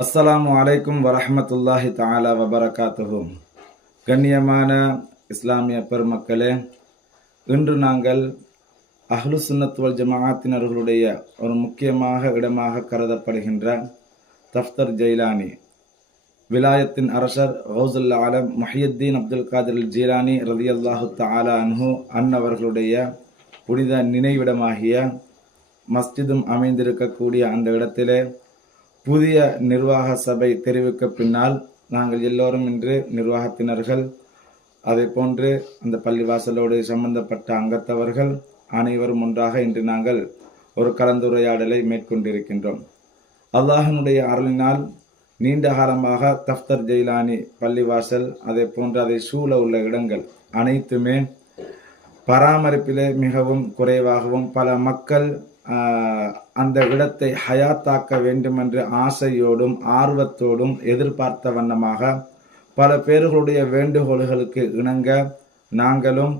அஸ்ஸலாமு அலைக்கும் வரஹ்மத்துல்லாஹி தாலா வபரகாத்துஹு. கண்ணியமான இஸ்லாமிய பெருமக்களே இன்று நாங்கள் அஹ்லு சுன்னத்துவல் ஜமாத்தினர்களுடைய ஜமாஅத்தினர்களுடைய ஒரு முக்கியமாக இடமாக கருதப்படுகின்ற தஃப்தர் ஜெய்லானி விலாயத்தின் அரசர் ஹவுசுல் ஆலம் மஹியுத்தீன் அப்துல் காதிர் ஜீலானி ரதியல்லாஹு தாலா அன்ஹு அன்னவர்களுடைய புனித நினைவிடமாகிய மஸ்ஜிதும் அமைந்திருக்கக்கூடிய அந்த இடத்திலே புதிய நிர்வாக சபை தெரிவுக்கு பின்னால் நாங்கள் எல்லோரும் இன்று நிர்வாகத்தினர்கள் அதை போன்று அந்த பள்ளிவாசலோடு சம்பந்தப்பட்ட அங்கத்தவர்கள் அனைவரும் ஒன்றாக இன்று நாங்கள் ஒரு கலந்துரையாடலை மேற்கொண்டிருக்கின்றோம். அல்லாஹனுடைய அருளினால் நீண்ட காலமாக தஃப்தர் ஜெயிலானி பள்ளிவாசல் அதை போன்று அதை சூழ உள்ள இடங்கள் அனைத்துமே பராமரிப்பிலே மிகவும் குறைவாகவும் பல மக்கள் அந்த இடத்தை ஹயாத்தாக்க வேண்டுமென்ற ஆசையோடும் ஆர்வத்தோடும் எதிர்பார்த்த வண்ணமாக பல பேர்களுடைய வேண்டுகோள்களுக்கு இணங்க நாங்களும்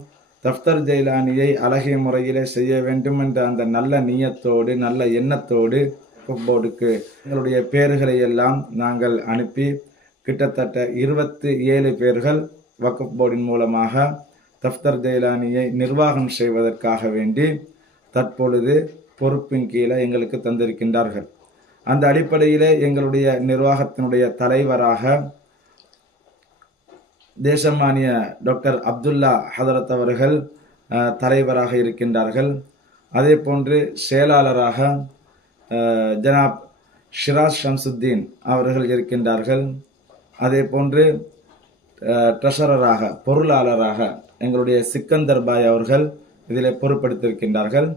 தஃப்தர் ஜெயிலானியை அழகிய முறையிலே செய்ய வேண்டும் என்ற அந்த நல்ல நீயத்தோடு நல்ல எண்ணத்தோடு போர்டுக்கு எங்களுடைய பேர்களை எல்லாம் நாங்கள் அனுப்பி கிட்டத்தட்ட இருபத்தி ஏழு பேர்கள் வக்கப் போர்டின் மூலமாக தஃப்தர் ஜெயிலானியை நிர்வாகம் செய்வதற்காக வேண்டி தற்பொழுது பொறுப்பின் கீழே எங்களுக்கு தந்திருக்கின்றார்கள். அந்த அடிப்படையிலே எங்களுடைய நிர்வாகத்தினுடைய தலைவராக தேசமானிய டாக்டர் அப்துல்லா ஹதரத் அவர்கள் தலைவராக இருக்கின்றார்கள். அதே போன்று செயலாளராக ஜனாப் ஷிராஸ் ஷம்சுத்தீன் அவர்கள் இருக்கின்றார்கள். அதே போன்று ட்ரெஷரராக பொருளாளராக எங்களுடைய சிக்கந்தர் பாய் அவர்கள் இதில் பொறுப்படுத்திருக்கின்றார்கள்.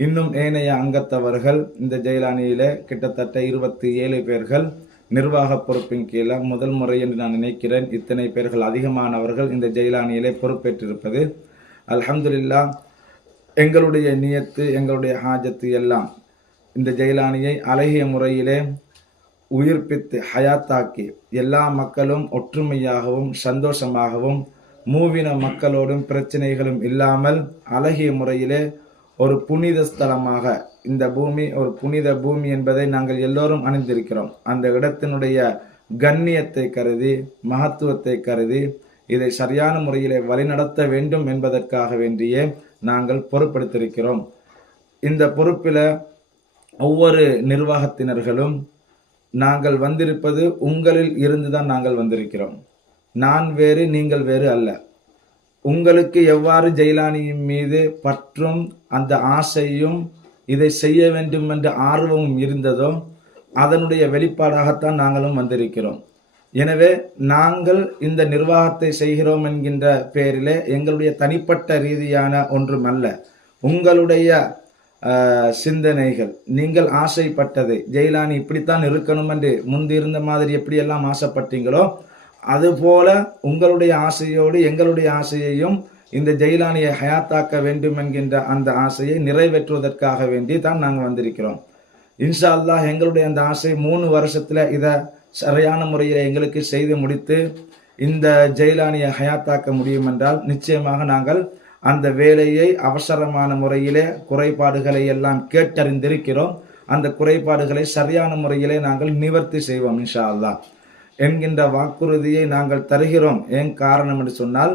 இன்னும் ஏனைய அங்கத்தவர்கள் இந்த ஜெயிலானியிலே கிட்டத்தட்ட இருபத்தி ஏழு பேர்கள் நிர்வாக பொறுப்பின் கீழே முதல் முறை என்று நான் நினைக்கிறேன். இத்தனை பேர்கள் அதிகமானவர்கள் இந்த ஜெயலானியிலே பொறுப்பேற்றிருப்பது. அல்ஹம்துல்லா எங்களுடைய நியத்து எங்களுடைய ஹாஜத்து எல்லாம் இந்த ஜெயலானியை அழகிய முறையிலே உயிர்ப்பித்து ஹயாத்தாக்கி எல்லா மக்களும் ஒற்றுமையாகவும் சந்தோஷமாகவும் மூவின மக்களோடும் பிரச்சனைகளும் இல்லாமல் அழகிய முறையிலே ஒரு புனித ஸ்தலமாக. இந்த பூமி ஒரு புனித பூமி என்பதை நாங்கள் எல்லோரும் அணிந்திருக்கிறோம். அந்த இடத்தினுடைய கண்ணியத்தை கருதி மகத்துவத்தை கருதி இதை சரியான முறையிலே வழிநடத்த வேண்டும் என்பதற்காக வேண்டியே நாங்கள் பொறுப்படுத்திருக்கிறோம் இந்த பொறுப்பில் ஒவ்வொரு நிர்வாகத்தினர்களும் நாங்கள் வந்திருப்பது உங்களில் இருந்து தான் நாங்கள் வந்திருக்கிறோம். நான் வேறு நீங்கள் வேறு அல்ல. உங்களுக்கு எவ்வாறு ஜெயிலானியின் மீது பற்றும் அந்த ஆசையும் இதை செய்ய வேண்டும் என்ற ஆர்வமும் இருந்ததோ அதனுடைய வெளிப்பாடாகத்தான் நாங்களும் வந்திருக்கிறோம். எனவே நாங்கள் இந்த நிர்வாகத்தை செய்கிறோம் என்கின்ற பெயரிலே எங்களுடைய தனிப்பட்ட ரீதியான ஒன்றும் அல்ல உங்களுடைய சிந்தனைகள் நீங்கள் ஆசைப்பட்டது ஜெயிலானி இப்படித்தான் இருக்கணும் என்று முந்திருந்த மாதிரி எப்படியெல்லாம் ஆசைப்பட்டீங்களோ அதுபோல உங்களுடைய ஆசையோடு எங்களுடைய ஆசையையும் இந்த ஜெயிலானியை ஹயாத்தாக்க வேண்டும் என்கின்ற அந்த ஆசையை நிறைவேற்றுவதற்காக வேண்டி தான் நாங்கள் வந்திருக்கிறோம். இன்ஷா அல்லாஹ் எங்களுடைய அந்த ஆசை மூணு வருஷத்தில் இதை சரியான முறையில் எங்களுக்கு செய்து முடித்து இந்த ஜெயிலானியை ஹயாத்தாக்க முடியும் என்றால் நிச்சயமாக நாங்கள் அந்த வேலையை அவசரமான முறையிலே குறைபாடுகளை எல்லாம் கேட்டறிந்திருக்கிறோம். அந்த குறைபாடுகளை சரியான முறையிலே நாங்கள் நிவர்த்தி செய்வோம் இன்ஷா அல்லாஹ். என்கின்ற வாக்குறுதியை நாங்கள் தருகிறோம். ஏன் காரணம் என்று சொன்னால்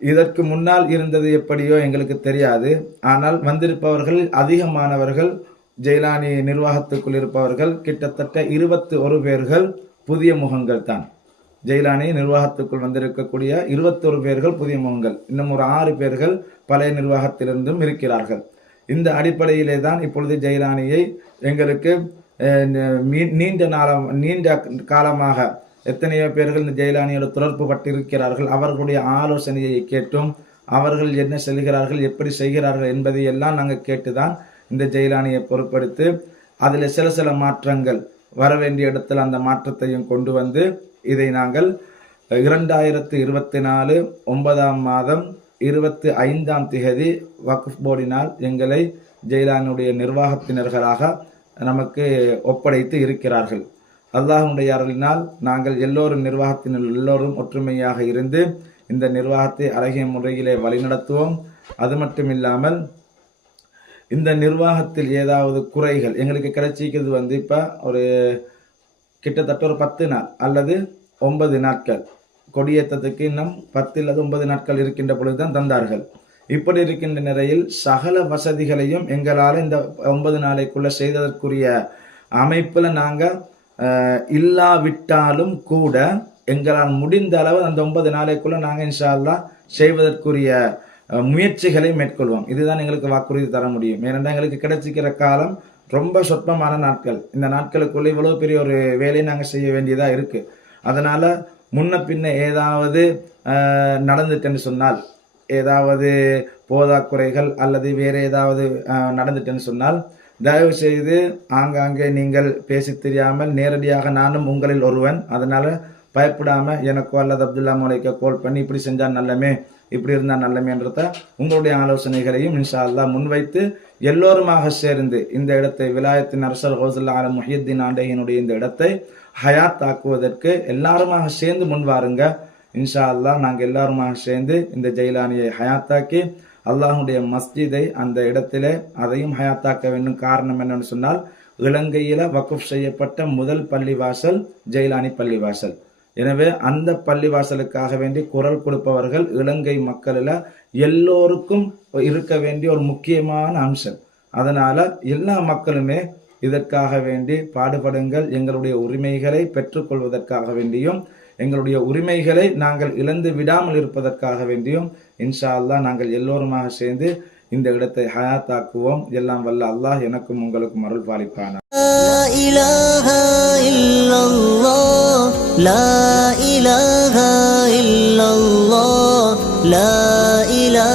இதற்கு முன்னால் இருந்தது எப்படியோ எங்களுக்கு தெரியாது. ஆனால் வந்திருப்பவர்கள் அதிகமானவர்கள் ஜெயிலானி நிர்வாகத்துக்குள் இருப்பவர்கள் கிட்டத்தட்ட இருபத்தி ஒரு பேர்கள் புதிய முகங்கள் தான். ஜெயிலானி நிர்வாகத்துக்குள் வந்திருக்கக்கூடிய இருபத்தொரு பேர்கள் புதிய முகங்கள். இன்னும் ஒரு ஆறு பேர்கள் பழைய நிர்வாகத்திலிருந்தும் இருக்கிறார்கள். இந்த அடிப்படையிலே தான் இப்பொழுது ஜெயிலானியை எங்களுக்கு நீண்ட நாளம் நீண்ட காலமாக எத்தனையோ பேர்கள் இந்த ஜெயிலானியோட தொடர்பு பட்டிருக்கிறார்கள். அவர்களுடைய ஆலோசனையை கேட்டும். அவர்கள் என்ன செல்கிறார்கள் எப்படி செய்கிறார்கள் என்பதை எல்லாம் நாங்கள் கேட்டுதான் இந்த ஜெயலானியை பொருட்படுத்து அதில் சில சில மாற்றங்கள் வர வேண்டிய இடத்தில் அந்த மாற்றத்தையும் கொண்டு வந்து இதை நாங்கள் இரண்டாயிரத்து இருபத்தி நாலு ஒன்பதாம் மாதம் இருபத்தி ஐந்தாம் திகதி வக்ஃப் போர்டினால் எங்களை ஜெயிலானுடைய நிர்வாகத்தினர்களாக நமக்கு ஒப்படைத்து இருக்கிறார்கள். அல்லாஹ்வுடைய அருளினால் நாங்கள் எல்லோரும் நிர்வாகத்தினர் எல்லோரும் ஒற்றுமையாக இருந்து இந்த நிர்வாகத்தை அழகிய முறையிலே வழிநடத்துவோம். அது மட்டும் இல்லாமல் இந்த நிர்வாகத்தில் ஏதாவது குறைகள் எங்களுக்கு கிடைச்சிக்கிறது வந்து இப்போ ஒரு கிட்டத்தட்ட ஒரு பத்து நாள் அல்லது ஒன்பது நாட்கள். கொடியேற்றத்துக்கு இன்னும் பத்து அல்லது ஒன்பது நாட்கள் இருக்கின்ற பொழுதுதான் தந்தார்கள். இப்படி இருக்கின்ற நிலையில் சகல வசதிகளையும் எங்களால் இந்த ஒன்பது நாளைக்குள்ள செய்ததற்குரிய அமைப்புல நாங்க இல்லாவிட்டாலும் கூட எங்களால் முடிந்த அளவு அந்த ஒன்பது நாளைக்குள்ள நாங்க இன்ஷால்லா செய்வதற்குரிய முயற்சிகளை மேற்கொள்வோம். இதுதான் எங்களுக்கு வாக்குறுதி தர முடியும். ஏனென்றால் எங்களுக்கு கிடைச்சிக்கிற காலம் ரொம்ப சொற்பமான நாட்கள். இந்த நாட்களுக்குள்ள இவ்வளவு பெரிய ஒரு வேலையை நாங்கள் செய்ய வேண்டியதா இருக்கு. அதனால முன்ன பின்ன ஏதாவது நடந்துட்டேன்னு சொன்னால் ஏதாவது போதாக்குறைகள் அல்லது வேறு ஏதாவது நடந்துட்டேன்னு சொன்னால் தயவு செய்து ஆங்காங்கே நீங்கள் பேசி தெரியாமல் நேரடியாக நானும் உங்களில் ஒருவன். அதனால் பயப்படாமல் எனக்கோ அல்லது அப்துல்லா மோலைக்கோ கால் பண்ணி இப்படி செஞ்சால் நல்லமே இப்படி இருந்தால் நல்லமேன்றத உங்களுடைய ஆலோசனைகளையும் இன்ஷா அல்லாஹ் முன்வைத்து எல்லோருமாக சேர்ந்து இந்த இடத்தை விலாயத்தின் அரசர் ஹோசல்லா ஆல முஹியத்தின் ஆண்டையினுடைய இந்த இடத்தை ஹயாத் ஆக்குவதற்கு எல்லாருமாக சேர்ந்து முன்வாருங்க. இன்ஷா அல்லாஹ் நாங்கள் எல்லாருமாக சேர்ந்து இந்த ஜெயிலானியை ஹயாத்தாக்கி அல்லாஹுடைய மஸ்ஜிதை அந்த இடத்திலே அதையும் ஹயாத்தாக்க வேண்டும். காரணம் என்னன்னு சொன்னால் இலங்கையில் வக்குஃப் செய்யப்பட்ட முதல் பள்ளிவாசல் ஜெயிலானி பள்ளிவாசல். எனவே அந்த பள்ளிவாசலுக்காக வேண்டி குரல் கொடுப்பவர்கள் இலங்கை மக்களில் எல்லோருக்கும் இருக்க வேண்டிய ஒரு முக்கியமான அம்சம். அதனால் எல்லா மக்களுமே இதற்காக வேண்டி பாடுபடுங்கள் எங்களுடைய உரிமைகளை பெற்றுக்கொள்வதற்காக வேண்டியும் எங்களுடைய உரிமைகளை நாங்கள் இழந்து விடாமல் இருப்பதற்காக வேண்டியும் இன்ஷா அல்லாஹ் நாங்கள் எல்லோருமாக சேர்ந்து இந்த இடத்தை ஹயாத்தாக்குவோம் எல்லாம் வல்ல அல்லாஹ் எனக்கும் உங்களுக்கும் அருள் பாலிப்பான لا إله إلا الله لا إله